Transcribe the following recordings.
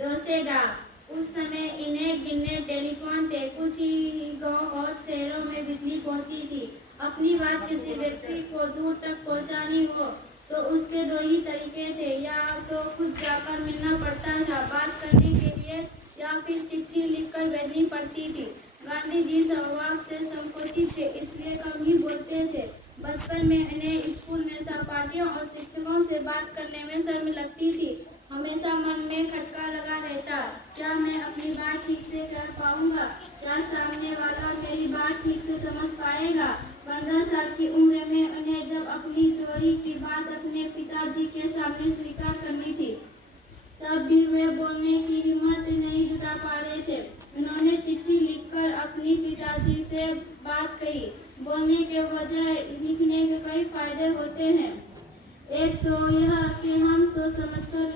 रोसेगा। उस समय इन्हें गिनने टेलीफोन थे, कुछ ही गांव और शहरों में बिजली पहुंची थी। अपनी बात किसी व्यक्ति को दूर तक पहुंचानी हो तो उसके दो ही तरीके थे, या तो खुद जाकर मिलना पड़ता था बात करने के लिए, या फिर चिट्ठी लिखकर भेजनी पड़ती थी। गांधी जी स्वभाव से संकोचित थे, इसलिए कम ही बोलते थे। बचपन में इन्हें स्कूल में सहपाठियों और शिक्षकों से बात करने में शर्म लगती थी। हमेशा मन में खटका लगा रहता, क्या मैं अपनी बात ठीक से कर पाऊंगा, क्या सामने वाला मेरी बात ठीक से समझ पाएगा। 15 साल की उम्र में उन्हें जब अपनी चोरी की बात अपने पिताजी के सामने स्वीकार करनी थी, तब भी वे बोलने की हिम्मत नहीं जुटा पा रहे थे। उन्होंने चिट्ठी लिखकर अपनी पिताजी से बात कही। बोलने के बजाय लिखने के कई फायदे होते हैं। एक तो यह कि हम सोच समझकर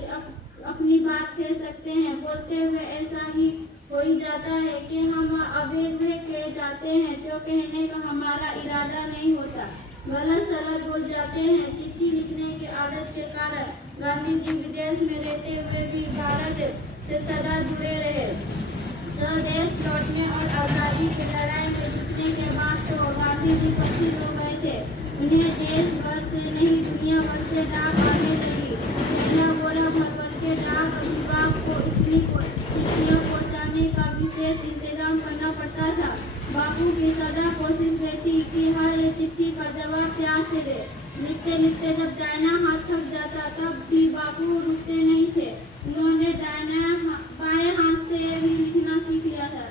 अपनी बात कह सकते हैं। बोलते हुए ऐसा ही हो ही जाता है कि हम अबेर कह जाते हैं जो कहने का हमारा इरादा नहीं होता, गलत सलत बोल जाते हैं। चिट्ठी लिखने की आदत के कारण गांधी जी विदेश में रहते हुए भी भारत से सदा जुड़े रहे। स्वदेश लौटने और आजादी की लड़ाई में जुटने के बाद तो गांधी जी पक्षित हो गए थे। उन्हें देश भर से नहीं दुनिया भर से डाक आने लगी। पहला बोरा भर के डाक विभाग को इतनी चिट्ठियां पहुंचाने का विशेष इंतजाम करना पड़ता था। बापू की सदा कोशिश रहती कि हर एक चिट्ठी का जवाब प्यार से दे। लिखते लिखते जब दाहिना हाथ थक जाता तब भी बापू रुकते नहीं थे। उन्होंने बाएं हाथ से भी लिखना सीख लिया था।